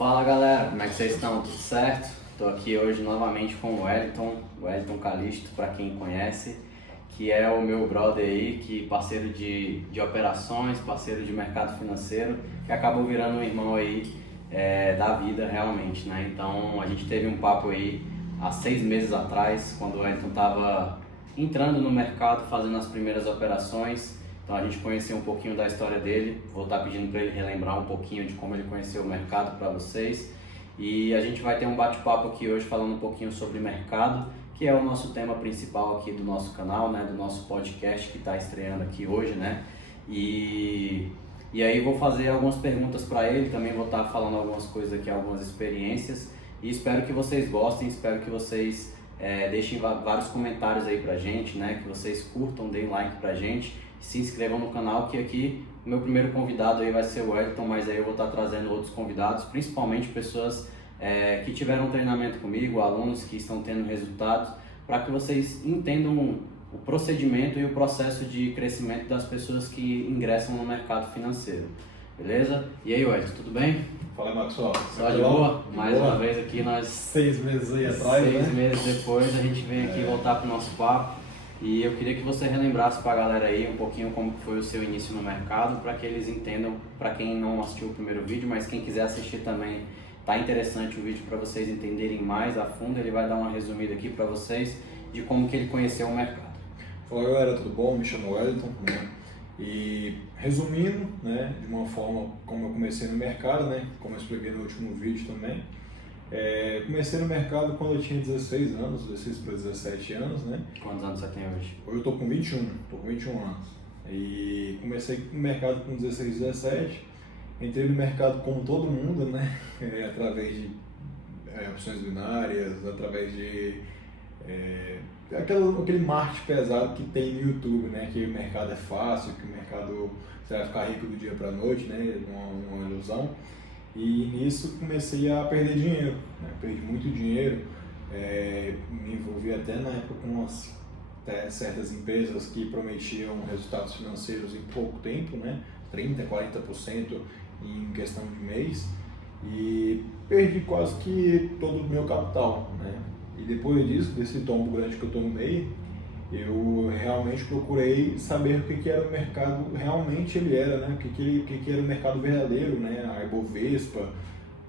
Fala galera, como é que vocês estão? Tudo certo? Estou aqui hoje novamente com o Wellington Calixto, para quem conhece, que é o meu brother aí, que parceiro de operações, parceiro de mercado financeiro, que acabou virando um irmão aí da vida realmente, né? Então a gente teve um papo aí há 6 meses atrás, quando o Wellington estava entrando no mercado, fazendo as primeiras operações. Então a gente conheceu um pouquinho da história dele, vou estar pedindo para ele relembrar um pouquinho de como ele conheceu o mercado para vocês. E a gente vai ter um bate-papo aqui hoje falando um pouquinho sobre mercado, que é o nosso tema principal aqui do nosso canal, né, do nosso podcast que está estreando aqui hoje, né? E aí vou fazer algumas perguntas para ele, também vou estar falando algumas coisas aqui, algumas experiências. E espero que vocês gostem, espero que vocês deixem vários comentários aí pra gente, né? Que vocês curtam, deem like pra gente. Se inscrevam no canal, que aqui o meu primeiro convidado aí vai ser o Wellington, mas aí eu vou estar trazendo outros convidados, principalmente pessoas que tiveram um treinamento comigo, alunos que estão tendo resultados, para que vocês entendam o procedimento e o processo de crescimento das pessoas que ingressam no mercado financeiro. Beleza? E aí, Wellington, tudo bem? Fala, Maxwell. Só de boa? Mais uma vez aqui nós... 6 meses aí atrás, 6 meses depois a gente vem aqui voltar para o nosso papo. E eu queria que você relembrasse para a galera aí um pouquinho como foi o seu início no mercado, para que eles entendam, para quem não assistiu o primeiro vídeo, mas quem quiser assistir também, tá interessante o vídeo para vocês entenderem mais a fundo. Ele vai dar uma resumida aqui para vocês de como que ele conheceu o mercado. Fala galera, tudo bom? Me chamo Wellington, né? E resumindo, né, de uma forma como eu comecei no mercado, né, como eu expliquei no último vídeo também, comecei no mercado quando eu tinha 16 anos, 16 para 17 anos, né? Quantos anos você tem hoje? Hoje eu estou com 21 anos. E comecei no mercado com 16, 17, entrei no mercado como todo mundo, né? Através de opções binárias, através de aquele marketing pesado que tem no YouTube, né? Que o mercado é fácil, que o mercado você vai ficar rico do dia para a noite, né? Uma ilusão. E nisso comecei a perder dinheiro, né? Perdi muito dinheiro, me envolvi até na época com certas empresas que prometiam resultados financeiros em pouco tempo, né? 30%, 40% em questão de mês, e perdi quase que todo o meu capital, né? E depois disso, desse tombo grande que eu tomei, eu realmente procurei saber o que era o mercado, realmente ele era, né? O que era o mercado verdadeiro, né? A Ibovespa,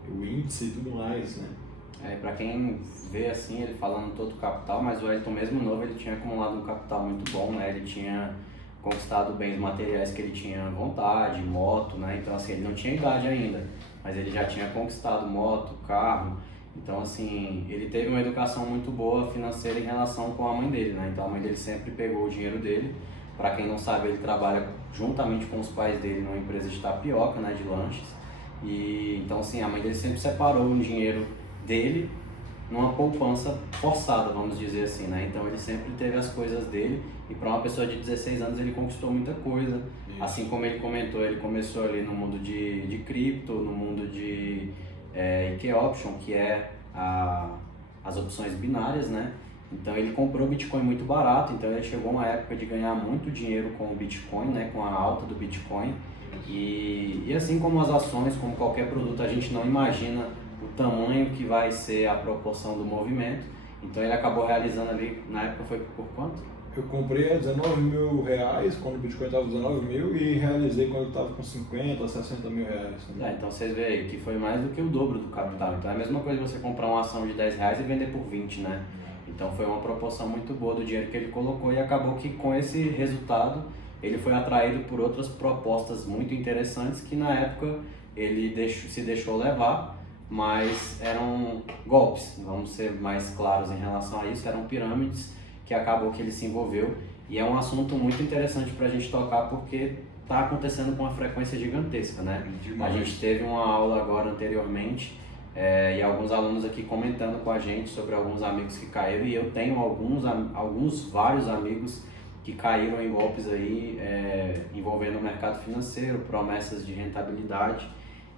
o índice e tudo mais, né? Para quem vê assim, ele falando todo o capital, mas o Wellington mesmo novo, ele tinha acumulado um capital muito bom, né? Ele tinha conquistado bens materiais que ele tinha vontade, moto, né? Então assim, ele não tinha idade ainda, mas ele já tinha conquistado moto, carro. Então assim, ele teve uma educação muito boa financeira em relação com a mãe dele, né? Então a mãe dele sempre pegou o dinheiro dele. Para quem não sabe, ele trabalha juntamente com os pais dele numa empresa de tapioca, né, de lanches. E então assim, a mãe dele sempre separou o dinheiro dele numa poupança forçada, vamos dizer assim, né? Então ele sempre teve as coisas dele, e para uma pessoa de 16 anos ele conquistou muita coisa. Isso. Assim como ele comentou, ele começou ali no mundo de cripto, no mundo de EQ Option, que é as opções binárias, né? Então ele comprou Bitcoin muito barato, então ele chegou a uma época de ganhar muito dinheiro com o Bitcoin, né? Com a alta do Bitcoin. E assim como as ações, como qualquer produto, a gente não imagina o tamanho que vai ser a proporção do movimento. Então ele acabou realizando ali, na época foi por quanto? Eu comprei a 19 mil reais quando o Bitcoin estava 19 mil e realizei quando estava com 50, 60 mil reais. Então vocês veem aí que foi mais do que o dobro do capital. Então é a mesma coisa você comprar uma ação de 10 reais e vender por 20, né? Então foi uma proporção muito boa do dinheiro que ele colocou, e acabou que com esse resultado ele foi atraído por outras propostas muito interessantes que na época ele se deixou levar, mas eram golpes, vamos ser mais claros em relação a isso, eram pirâmides que acabou que ele se envolveu, e é um assunto muito interessante para a gente tocar porque está acontecendo com uma frequência gigantesca, né? A gente teve uma aula agora anteriormente e alguns alunos aqui comentando com a gente sobre alguns amigos que caíram, e eu tenho vários amigos que caíram em golpes aí envolvendo o mercado financeiro, promessas de rentabilidade.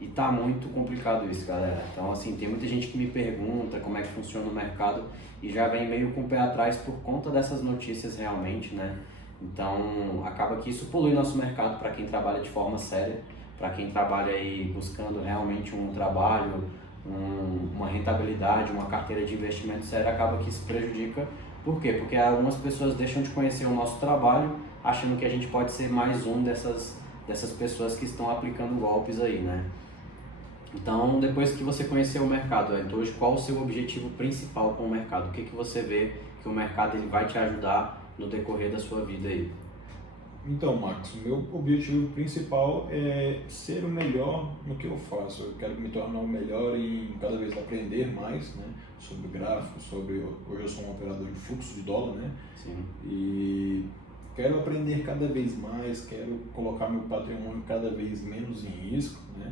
E tá muito complicado isso, galera. Então, assim, tem muita gente que me pergunta como é que funciona o mercado e já vem meio com o pé atrás por conta dessas notícias realmente, né? Então, acaba que isso polui nosso mercado para quem trabalha de forma séria, para quem trabalha aí buscando realmente um trabalho, uma rentabilidade, uma carteira de investimento séria, acaba que isso prejudica. Por quê? Porque algumas pessoas deixam de conhecer o nosso trabalho, achando que a gente pode ser mais um dessas pessoas que estão aplicando golpes aí, né? Então, depois que você conhecer o mercado, Wellington, hoje qual o seu objetivo principal com o mercado? O que você vê que o mercado ele vai te ajudar no decorrer da sua vida aí? Então, Max, meu objetivo principal é ser o melhor no que eu faço. Eu quero me tornar o melhor em cada vez aprender mais, né, sobre gráficos, hoje eu sou um operador de fluxo de dólar, né? Sim. E quero aprender cada vez mais, quero colocar meu patrimônio cada vez menos em risco, né?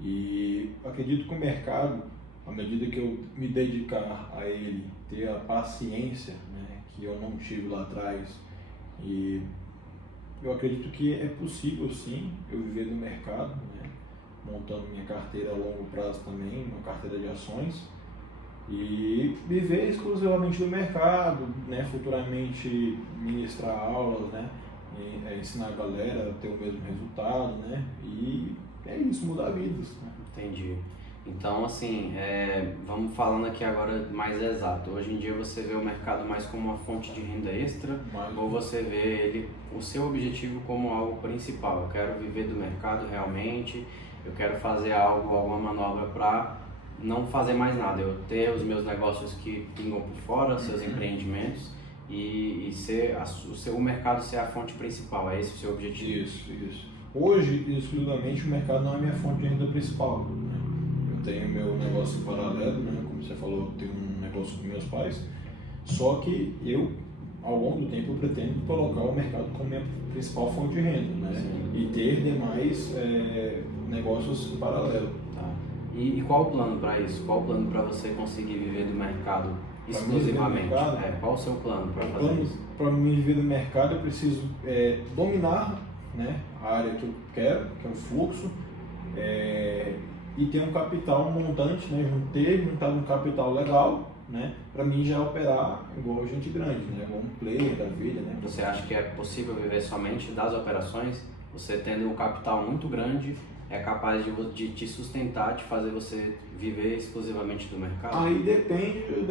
E acredito que o mercado, à medida que eu me dedicar a ele, ter a paciência, né, que eu não tive lá atrás, e eu acredito que é possível sim eu viver do mercado, né, montando minha carteira a longo prazo também, uma carteira de ações, e viver exclusivamente do mercado, né, futuramente ministrar aulas, né, ensinar a galera a ter o mesmo resultado, né, e é isso, mudar vidas. Né? Entendi. Então, assim, vamos falando aqui agora mais exato. Hoje em dia você vê o mercado mais como uma fonte de renda extra ou você vê o seu objetivo como algo principal? Eu quero viver do mercado realmente, eu quero fazer alguma manobra para não fazer mais nada, eu ter os meus negócios que pingam por fora, seus empreendimentos e o mercado ser a fonte principal. É esse o seu objetivo? Isso. Hoje, exclusivamente, o mercado não é minha fonte de renda principal. Né? Eu tenho meu negócio paralelo, né? Como você falou, eu tenho um negócio com meus pais, só que eu, ao longo do tempo, eu pretendo colocar o mercado como minha principal fonte de renda, né? E ter demais negócios em paralelo. Tá. E qual o plano para isso? Qual o plano para você conseguir viver do mercado exclusivamente? Qual o seu plano para fazer isso? Para mim viver do mercado, eu preciso dominar, né, a área que eu quero, que é o fluxo, e ter um capital montante, né, juntar um capital legal, né, para mim já operar igual gente grande, né, igual um player da vida. Né. Você acha que é possível viver somente das operações? Você tendo um capital muito grande é capaz de te sustentar, de fazer você viver exclusivamente do mercado? Aí depende o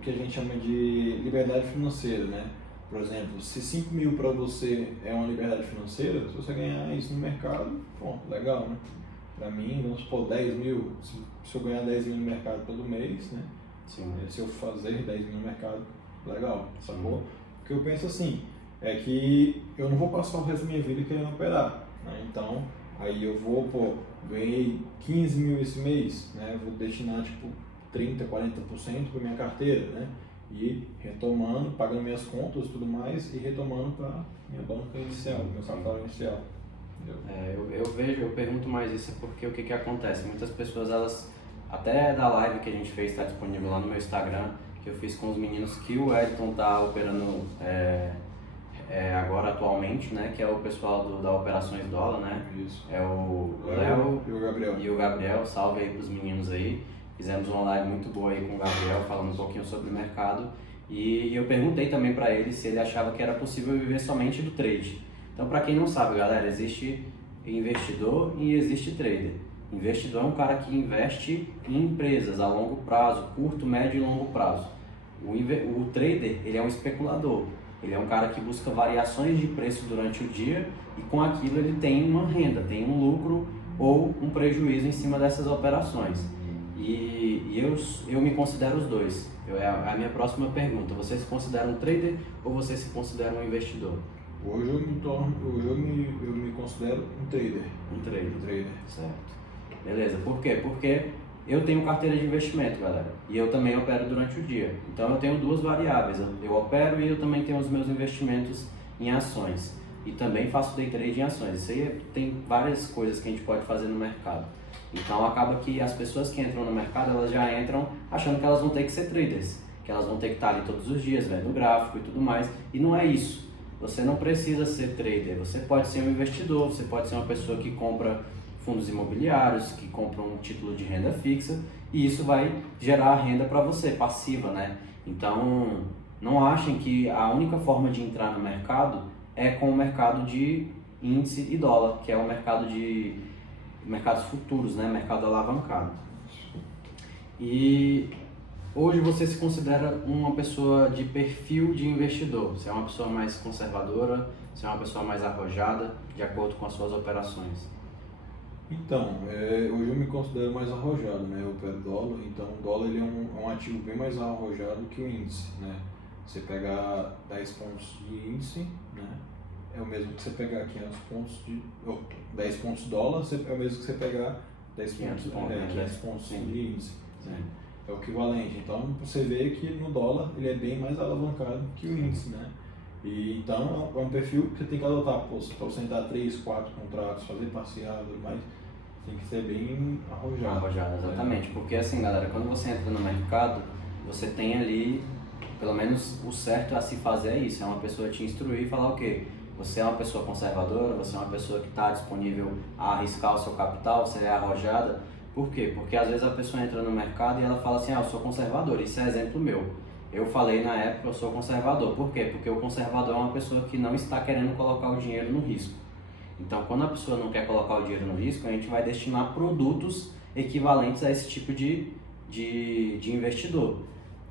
que a gente chama de liberdade financeira, né? Por exemplo, se 5 mil para você é uma liberdade financeira, se você ganhar isso no mercado, bom, legal, né? Para mim, vamos supor 10 mil, se eu ganhar 10 mil no mercado todo mês, né? Sim. Se eu fazer 10 mil no mercado, legal, sacou? O que eu penso assim, é que eu não vou passar o resto da minha vida querendo operar, né? Então, aí eu vou, ganhei 15 mil esse mês, né? Vou destinar tipo 30%, 40% para minha carteira, né? E retomando, pagando minhas contas e tudo mais, e retomando para minha banca inicial, meu capital inicial. Eu pergunto mais isso porque o que acontece? Muitas pessoas, elas, até da live que a gente fez, está disponível lá no meu Instagram, que eu fiz com os meninos que o Wellington está operando agora atualmente, né? Que é o pessoal da Operações Dólar, né? Isso. É o Léo e o Gabriel. Salve aí pros meninos aí. Fizemos uma live muito boa aí com o Gabriel, falando um pouquinho sobre o mercado. E eu perguntei também para ele se ele achava que era possível viver somente do trade. Então, para quem não sabe, galera, existe investidor e existe trader. Investidor é um cara que investe em empresas a longo prazo, curto, médio e longo prazo. O trader, ele é um especulador. Ele é um cara que busca variações de preço durante o dia e com aquilo ele tem uma renda, tem um lucro ou um prejuízo em cima dessas operações. E eu me considero os dois. A minha próxima pergunta, você se considera um trader ou você se considera um investidor? Hoje eu me considero um trader. Um trader. Certo. Beleza, por quê? Porque eu tenho carteira de investimento, galera, e eu também opero durante o dia. Então eu tenho duas variáveis, eu opero e eu também tenho os meus investimentos em ações. E também faço day trade em ações. Isso aí tem várias coisas que a gente pode fazer no mercado. Então acaba que as pessoas que entram no mercado, elas já entram achando que elas vão ter que ser traders, que elas vão ter que estar ali todos os dias, vendo o gráfico e tudo mais, e não é isso. Você não precisa ser trader, você pode ser um investidor, você pode ser uma pessoa que compra fundos imobiliários, que compra um título de renda fixa, e isso vai gerar renda para você, passiva, né? Então, não achem que a única forma de entrar no mercado é com o mercado de índice e dólar, que é o mercado de mercados futuros, né? Mercado alavancado. E hoje você se considera uma pessoa de perfil de investidor? Você é uma pessoa mais conservadora? Você é uma pessoa mais arrojada, de acordo com as suas operações? Então, hoje eu me considero mais arrojado, né? Eu opero dólar, então o dólar ele é um ativo bem mais arrojado que o índice, né? Você pegar 10 pontos de índice, né? É o mesmo que você pegar 500 pontos de... 10 pontos dólar, é o mesmo que você pegar 10 pontos, 500 pontos de índice. Né? É o equivalente. Então, você vê que no dólar ele é bem mais alavancado que o índice, né? E, então, é um perfil que você tem que adotar. Para você entrar 3, 4 contratos, fazer parcial e tudo mais, tem que ser bem arrojado. Arrojado, exatamente. Porque assim, galera, quando você entra no mercado, você tem ali, pelo menos o certo a se fazer é isso. É uma pessoa te instruir e falar o quê? Você é uma pessoa conservadora, você é uma pessoa que está disponível a arriscar o seu capital, você é arrojada. Por quê? Porque às vezes a pessoa entra no mercado e ela fala assim, eu sou conservador, isso é exemplo meu. Eu falei na época, eu sou conservador. Por quê? Porque o conservador é uma pessoa que não está querendo colocar o dinheiro no risco. Então, quando a pessoa não quer colocar o dinheiro no risco, a gente vai destinar produtos equivalentes a esse tipo de investidor.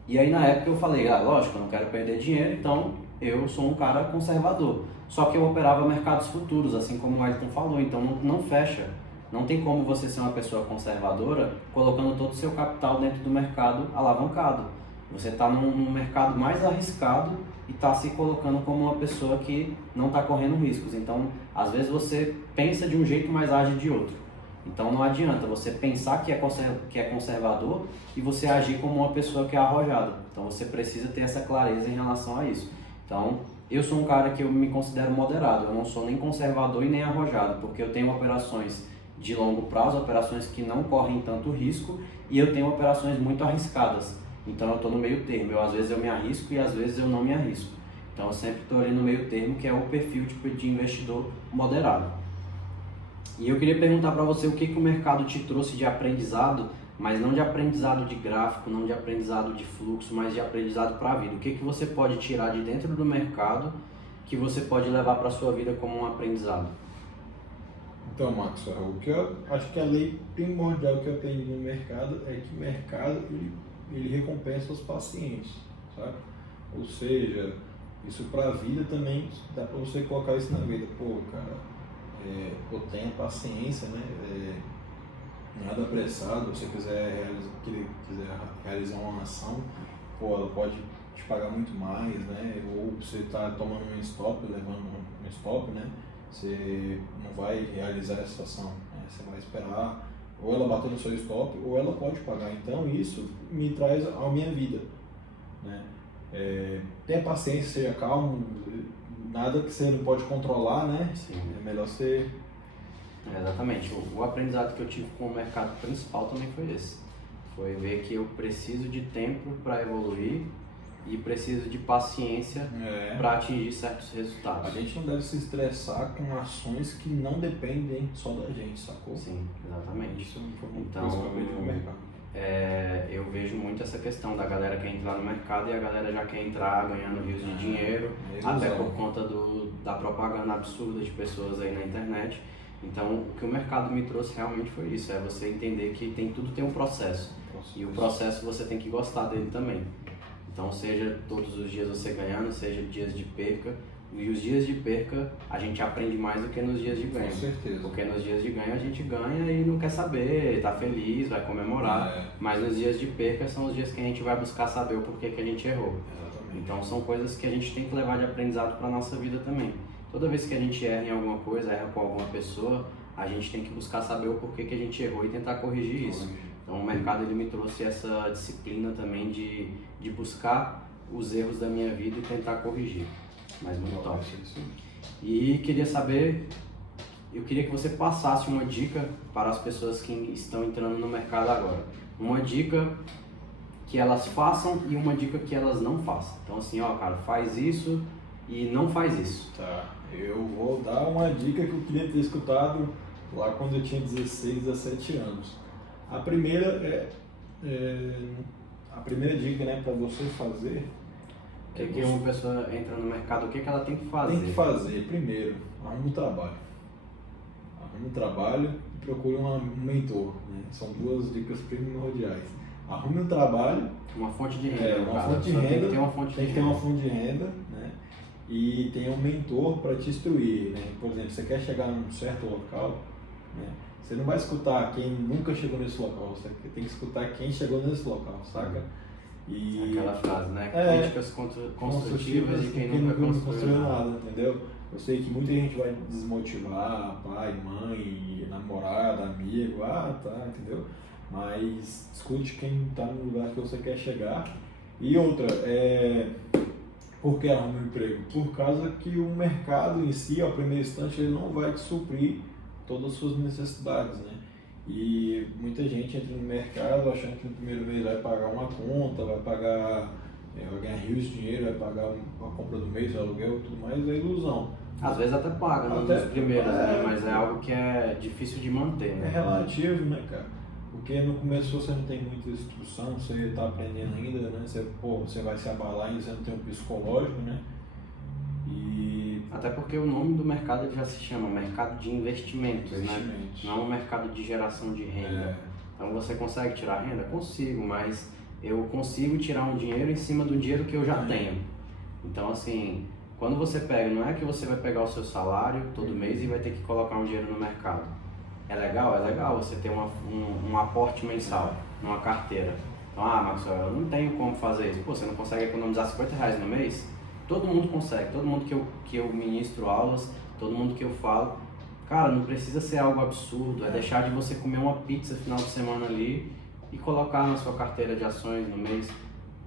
E aí na época eu falei, lógico, eu não quero perder dinheiro, então eu sou um cara conservador. Só que eu operava mercados futuros, assim como o Wellington falou, então não fecha. Não tem como você ser uma pessoa conservadora colocando todo o seu capital dentro do mercado alavancado. Você está num mercado mais arriscado e está se colocando como uma pessoa que não está correndo riscos. Então, às vezes você pensa de um jeito, mas age de outro. Então não adianta você pensar que é conservador e você agir como uma pessoa que é arrojada. Então você precisa ter essa clareza em relação a isso. Então, eu sou um cara que eu me considero moderado. Eu não sou nem conservador e nem arrojado, porque eu tenho operações de longo prazo, operações que não correm tanto risco, e eu tenho operações muito arriscadas. Então eu estou no meio termo, às vezes eu me arrisco e às vezes eu não me arrisco. Então eu sempre estou ali no meio termo, que é o perfil tipo de investidor moderado. E eu queria perguntar para você o que o mercado te trouxe de aprendizado, mas não de aprendizado de gráfico, não de aprendizado de fluxo, mas de aprendizado para a vida. O que você pode tirar de dentro do mercado que você pode levar para a sua vida como um aprendizado? Então, Maxwell, o que eu acho que a lei primordial que eu aprendi no mercado é que o mercado ele recompensa os pacientes, sabe? Ou seja, isso para a vida também dá para você colocar isso na vida. Pô, cara, eu tenho paciência, né? Nada apressado. Se você quiser realizar uma ação, pô, ela pode te pagar muito mais, né? Ou você está tomando um stop, levando um stop, né? Você não vai realizar essa ação, né? Você vai esperar ou ela bater no seu stop ou ela pode pagar. Então isso me traz a minha vida, né? Tenha paciência, seja calmo, nada que você não pode controlar, né? Sim. É melhor você... Exatamente, o aprendizado que eu tive com o mercado principal também foi esse. Foi ver que eu preciso de tempo para evoluir e preciso de paciência para atingir certos resultados. A gente não deve se estressar com ações que não dependem só da gente, sacou? Sim, exatamente. Isso foi uma Então, coisa que eu aprendi no mercado. Eu vejo muito essa questão da galera que quer entrar no mercado e a galera já quer entrar ganhando rios de dinheiro, até por conta da propaganda absurda de pessoas aí na internet. Então, o que o mercado me trouxe realmente foi isso, é você entender que tudo tem um processo. E o processo você tem que gostar dele também. Então, seja todos os dias você ganhando, seja dias de perca. E os dias de perca a gente aprende mais do que nos dias de ganho. Com certeza. Porque nos dias de ganho a gente ganha e não quer saber, tá feliz, vai comemorar. Mas nos dias de perca são os dias que a gente vai buscar saber o porquê que a gente errou. Exatamente. Então, são coisas que a gente tem que levar de aprendizado para a nossa vida também. Toda vez que a gente erra em alguma coisa, erra com alguma pessoa, a gente tem que buscar saber o porquê que a gente errou e tentar corrigir isso. Então o mercado ele me trouxe essa disciplina também de buscar os erros da minha vida e tentar corrigir. Mas muito top. E queria saber, eu queria que você passasse uma dica para as pessoas que estão entrando no mercado agora. Uma dica que elas façam e uma dica que elas não façam. Então assim, cara, faz isso e não faz isso. Tá, eu vou dar uma dica que eu queria ter escutado lá quando eu tinha 16, 17 anos. A primeira a primeira dica, né, para você fazer... Que uma pessoa entra no mercado, o que ela tem que fazer? Tem que fazer, primeiro, arrume um trabalho. Arrume um trabalho e procure um mentor, né? São duas dicas primordiais. Arrume um trabalho. Uma fonte de renda. Uma fonte de renda. Tem que ter uma fonte de renda. Tem que ter uma fonte de renda, né? E tem um mentor para te instruir, né? Por exemplo, você quer chegar num certo local, né? Você não vai escutar quem nunca chegou nesse local, você tem que escutar quem chegou nesse local, saca? E aquela frase, né? Críticas construtivas de quem nunca construiu nada, entendeu? Eu sei que muita gente vai desmotivar, pai, mãe, namorada, amigo, entendeu? Mas escute quem está no lugar que você quer chegar. E outra, por que arruma um emprego? Por causa que o mercado em si, ao primeiro instante, ele não vai te suprir todas as suas necessidades, né? E muita gente entra no mercado achando que no primeiro mês vai pagar uma conta, vai ganhar rios de dinheiro, vai pagar a compra do mês, o aluguel, tudo mais, é ilusão. Às vezes até paga nos primeiros, né? Mas é algo que é difícil de manter, né? É relativo, né, cara? Porque no começo você não tem muita instrução, você está aprendendo ainda, né? Você vai se abalar e você não tem um psicológico, né? Até porque o nome do mercado já se chama mercado de investimentos, né? Não um mercado de geração de renda. Então você consegue tirar renda? Consigo, mas eu consigo tirar um dinheiro em cima do dinheiro que eu já tenho. Então assim, quando você pega, não é que você vai pegar o seu salário todo mês e vai ter que colocar um dinheiro no mercado. É legal você ter um aporte mensal numa carteira. Então, Maxwell, eu não tenho como fazer isso. Pô, você não consegue economizar R$50 no mês? Todo mundo consegue, todo mundo que eu ministro aulas, todo mundo que eu falo. Cara, não precisa ser algo absurdo, é deixar de você comer uma pizza no final de semana ali e colocar na sua carteira de ações no mês.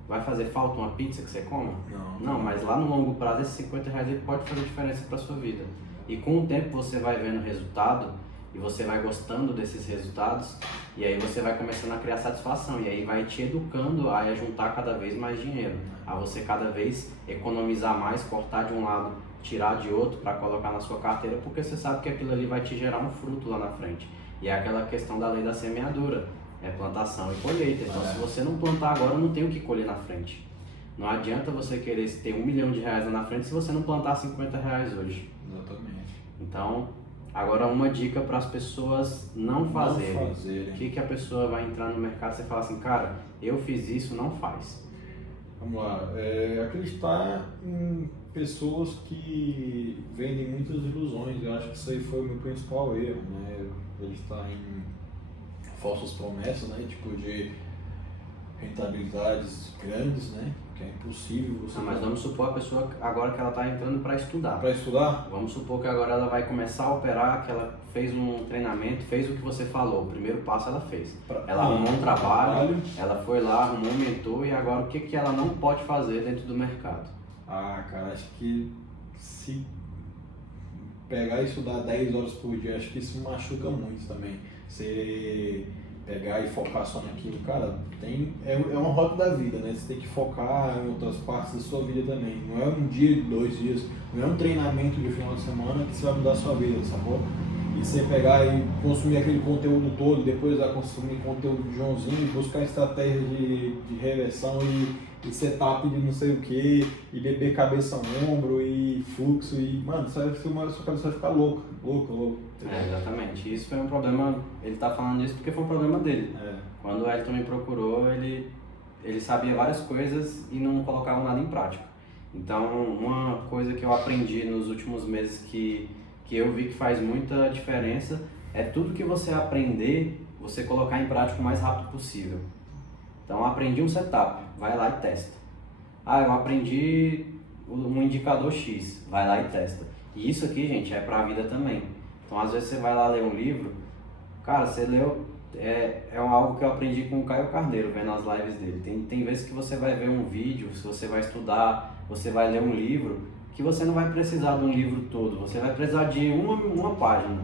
Vai fazer falta uma pizza que você coma? Não, mas lá no longo prazo esses R$50 ele pode fazer diferença para sua vida. E com o tempo você vai vendo resultado e você vai gostando desses resultados e aí você vai começando a criar satisfação e aí vai te educando a juntar cada vez mais dinheiro, a você cada vez economizar mais, cortar de um lado, tirar de outro para colocar na sua carteira, porque você sabe que aquilo ali vai te gerar um fruto lá na frente. E é aquela questão da lei da semeadura, é plantação e colheita. Então se você não plantar agora, não tem o que colher na frente. Não adianta você querer ter R$1 milhão lá na frente se você não plantar R$50 hoje. Exatamente. Então, agora uma dica para as pessoas não fazerem. O que a pessoa vai entrar no mercado e você fala assim, cara, eu fiz isso, não faz. Vamos lá, acreditar em pessoas que vendem muitas ilusões. Eu acho que isso aí foi o meu principal erro, né? Acreditar em falsas promessas, né? Tipo de rentabilidades grandes, né? Que é impossível você... mas vamos supor a pessoa agora que ela está entrando para estudar. Para estudar? Vamos supor que agora ela vai começar a operar, que ela fez um treinamento, fez o que você falou, o primeiro passo ela fez. Ela arrumou um trabalho, ela foi lá, arrumou um mentor e agora o que ela não pode fazer dentro do mercado? Cara, acho que se pegar e estudar 10 horas por dia, acho que isso machuca muito também. Você pegar e focar só naquilo, cara, é uma rota da vida, né? Você tem que focar em outras partes da sua vida também. Não é um dia, 2 dias, não é um treinamento de final de semana que você vai mudar a sua vida, sacou? E você pegar e consumir aquele conteúdo todo, depois vai consumir conteúdo de Joãozinho, buscar estratégia de reversão e setup de não sei o que, e beber cabeça no ombro e fluxo, e mano, sua cabeça vai ficar louca. Exatamente, isso foi um problema, ele tá falando isso porque foi um problema dele. Quando o Elton me procurou, ele sabia várias coisas e não colocava nada em prática. Então, uma coisa que eu aprendi nos últimos meses que eu vi que faz muita diferença é tudo que você aprender, você colocar em prática o mais rápido possível. Então, aprendi um setup, vai lá e testa. Eu aprendi um indicador X, vai lá e testa. E isso aqui, gente, é pra vida também. Então, às vezes você vai lá ler um livro, cara, você leu, é algo que eu aprendi com o Caio Carneiro, vendo as lives dele. Tem vezes que você vai ver um vídeo, se você vai estudar, você vai ler um livro, que você não vai precisar de um livro todo, você vai precisar de uma página.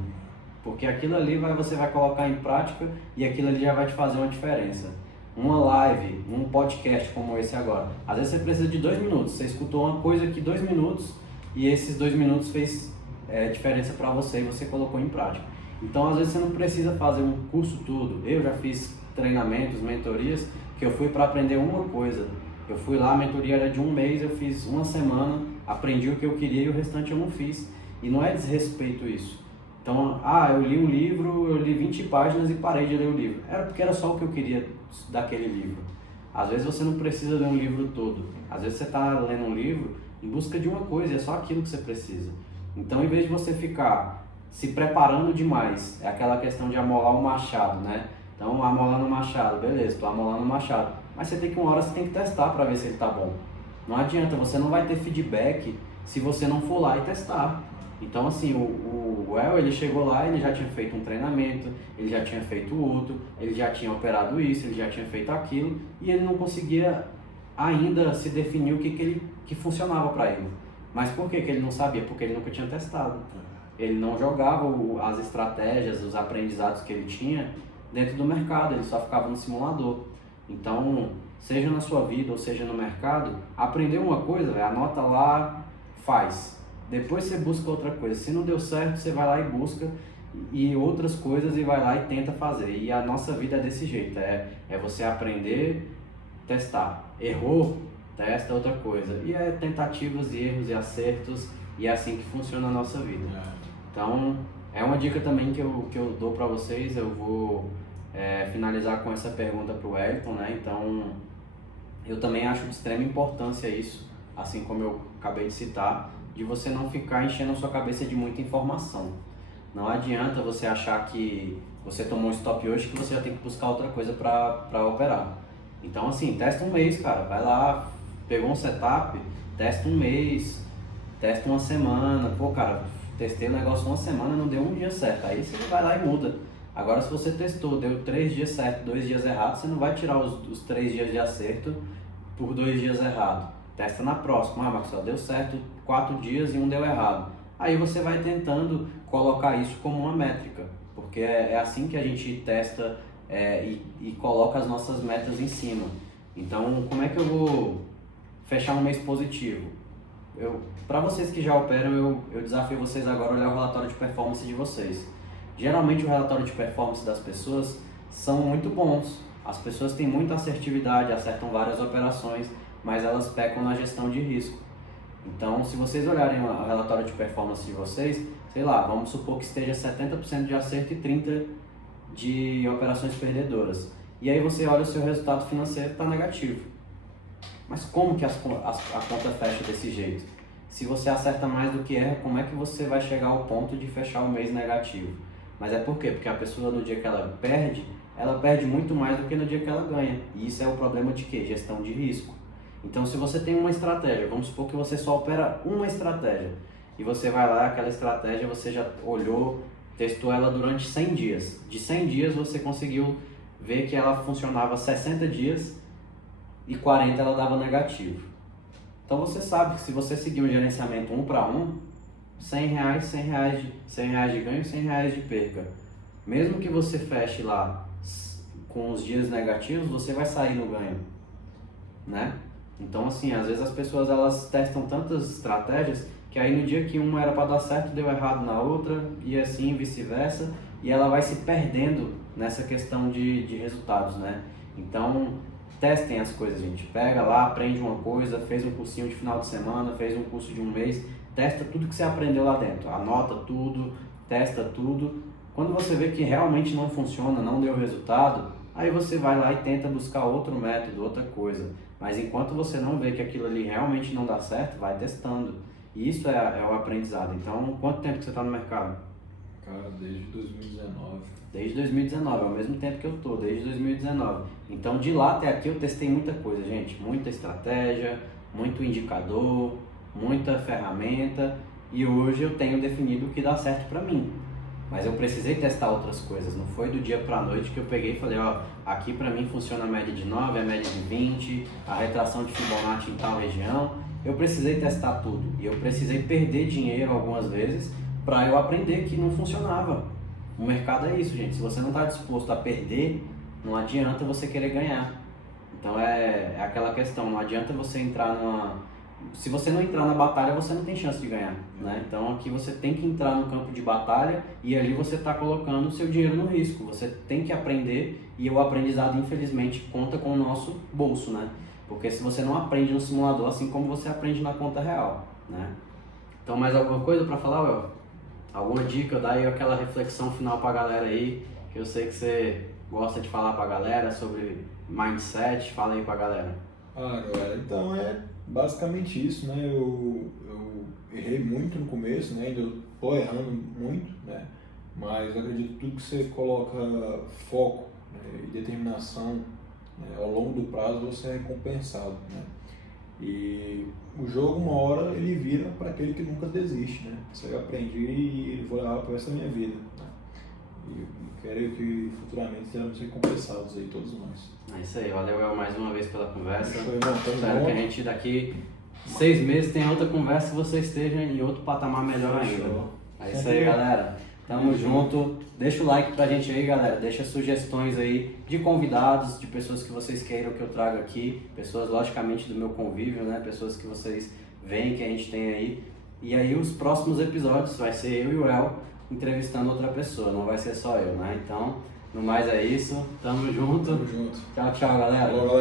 Porque aquilo ali você vai colocar em prática e aquilo ali já vai te fazer uma diferença. Uma live, um podcast como esse agora. Às vezes você precisa de 2 minutos, você escutou uma coisa aqui 2 minutos e esses 2 minutos fez diferença para você e você colocou em prática. Então às vezes você não precisa fazer um curso todo. Eu já fiz treinamentos, mentorias, que eu fui para aprender uma coisa. Eu fui lá, a mentoria era de 1 mês, eu fiz 1 semana, aprendi o que eu queria e o restante eu não fiz. E não é desrespeito isso. Então, eu li um livro, eu li 20 páginas e parei de ler o livro. Era porque era só o que eu queria daquele livro. Às vezes você não precisa ler um livro todo. Às vezes você está lendo um livro em busca de uma coisa, é só aquilo que você precisa. Então, em vez de você ficar se preparando demais, é aquela questão de amolar o machado, né? Então, amolando o machado, beleza, estou amolando o machado. Mas uma hora você tem que testar para ver se ele está bom. Não adianta, você não vai ter feedback se você não for lá e testar. Então, assim, o El, ele chegou lá, ele já tinha feito um treinamento, ele já tinha feito outro, ele já tinha operado isso, ele já tinha feito aquilo, e ele não conseguia ainda se definir o que funcionava para ele. Mas por que ele não sabia? Porque ele nunca tinha testado. Ele não jogava as estratégias, os aprendizados que ele tinha dentro do mercado, ele só ficava no simulador. Então, seja na sua vida ou seja no mercado, aprender uma coisa, anota lá, faz. Depois você busca outra coisa. Se não deu certo, você vai lá e busca e outras coisas e vai lá e tenta fazer. E a nossa vida é desse jeito, é você aprender, testar. Errou, testa outra coisa. E é tentativas e erros e acertos, e é assim que funciona a nossa vida. Então, é uma dica também que eu dou para vocês. Eu vou finalizar com essa pergunta para o Wellington, né? Então, eu também acho de extrema importância isso, assim como eu acabei de citar, de você não ficar enchendo a sua cabeça de muita informação. Não adianta você achar que você tomou um stop hoje que você já tem que buscar outra coisa para operar. Então, assim, testa um mês, cara. Vai lá, pegou um setup, testa um mês, testa uma semana. Pô, cara, testei o negócio uma semana, não deu um dia certo. Aí você vai lá e muda. Agora, se você testou, deu 3 dias certo, 2 dias errados, você não vai tirar os 3 dias de acerto por 2 dias errados. Testa na próxima. Marcos, só deu certo 4 dias e um deu errado. Aí você vai tentando colocar isso como uma métrica, porque é assim que a gente testa e coloca as nossas metas em cima. Então, como é que eu vou fechar um mês positivo? Para vocês que já operam, eu desafio vocês agora a olhar o relatório de performance de vocês. Geralmente o relatório de performance das pessoas são muito bons. As pessoas têm muita assertividade, acertam várias operações, mas elas pecam na gestão de risco. Então, se vocês olharem o relatório de performance de vocês, sei lá, vamos supor que esteja 70% de acerto e 30% de operações perdedoras. E aí você olha o seu resultado financeiro, está negativo. Mas como que a conta fecha desse jeito? Se você acerta mais do que erra, como é que você vai chegar ao ponto de fechar o mês negativo? Mas é por quê? Porque a pessoa, no dia que ela perde muito mais do que no dia que ela ganha. E isso é o problema de quê? Gestão de risco. Então, se você tem uma estratégia, vamos supor que você só opera uma estratégia, e você vai lá, aquela estratégia você já olhou, testou ela durante 100 dias. De 100 dias você conseguiu ver que ela funcionava 60 dias e 40 ela dava negativo. Então você sabe que se você seguir um gerenciamento 1 para 1, R$100, R$100 de ganho, R$100 de perca. Mesmo que você feche lá com os dias negativos, você vai sair no ganho, né? Então, assim, às vezes as pessoas elas testam tantas estratégias que aí no dia que uma era para dar certo, deu errado na outra, e assim vice-versa, e ela vai se perdendo nessa questão de resultados, né? Então, testem as coisas, gente. Pega lá, aprende uma coisa, fez um cursinho de final de semana, fez um curso de um mês, testa tudo que você aprendeu lá dentro, anota tudo, testa tudo. Quando você vê que realmente não funciona, não deu resultado, aí você vai lá e tenta buscar outro método, outra coisa. Mas enquanto você não vê que aquilo ali realmente não dá certo, vai testando. E isso é o aprendizado. Então, quanto tempo que você está no mercado? Cara, desde 2019. Desde 2019, é o mesmo tempo que eu tô, desde 2019. Então, de lá até aqui eu testei muita coisa, gente. Muita estratégia, muito indicador, muita ferramenta. E hoje eu tenho definido o que dá certo para mim. Mas eu precisei testar outras coisas, não foi do dia para a noite que eu peguei e falei, ó, aqui para mim funciona a média de 9, a média de 20, a retração de Fibonacci em tal região. Eu precisei testar tudo e eu precisei perder dinheiro algumas vezes para eu aprender que não funcionava. O mercado é isso, gente, se você não está disposto a perder, não adianta você querer ganhar. Então é aquela questão, não adianta você entrar numa... Se você não entrar na batalha, você não tem chance de ganhar, né? Então aqui você tem que entrar no campo de batalha e ali você está colocando o seu dinheiro no risco. Você tem que aprender e o aprendizado, infelizmente, conta com o nosso bolso, né? Porque se você não aprende no simulador, assim como você aprende na conta real, né? Então, mais alguma coisa para falar, Well? Alguma dica? Dá aí aquela reflexão final pra galera aí, que eu sei que você gosta de falar pra galera sobre mindset. Fala aí pra galera. Galera, então é basicamente isso, né? Eu errei muito no começo, né? Ainda estou errando muito, né? Mas eu acredito que tudo que você coloca foco, né, e determinação, né, ao longo do prazo você é recompensado, né? E o jogo, uma hora, ele vira para aquele que nunca desiste, né? Isso aí eu aprendi e vou levar para essa minha vida, né? E quero que futuramente sejamos recompensados aí, todos nós. É isso aí, valeu El mais uma vez pela conversa. Show, irmão, tamo Espero que a junto. gente daqui 6 meses tenha outra conversa e você esteja em outro patamar melhor ainda. Show. É isso aí, galera. Tamo junto. Deixa o like pra gente aí, galera. Deixa sugestões aí de convidados, de pessoas que vocês queiram que eu traga aqui. Pessoas, logicamente, do meu convívio, né? Pessoas que vocês veem que a gente tem aí. E aí, os próximos episódios vai ser eu e o El entrevistando outra pessoa. Não vai ser só eu, né? Então, no mais é isso. Tamo junto. Tamo junto. Tchau, tchau, galera. Falou, galera.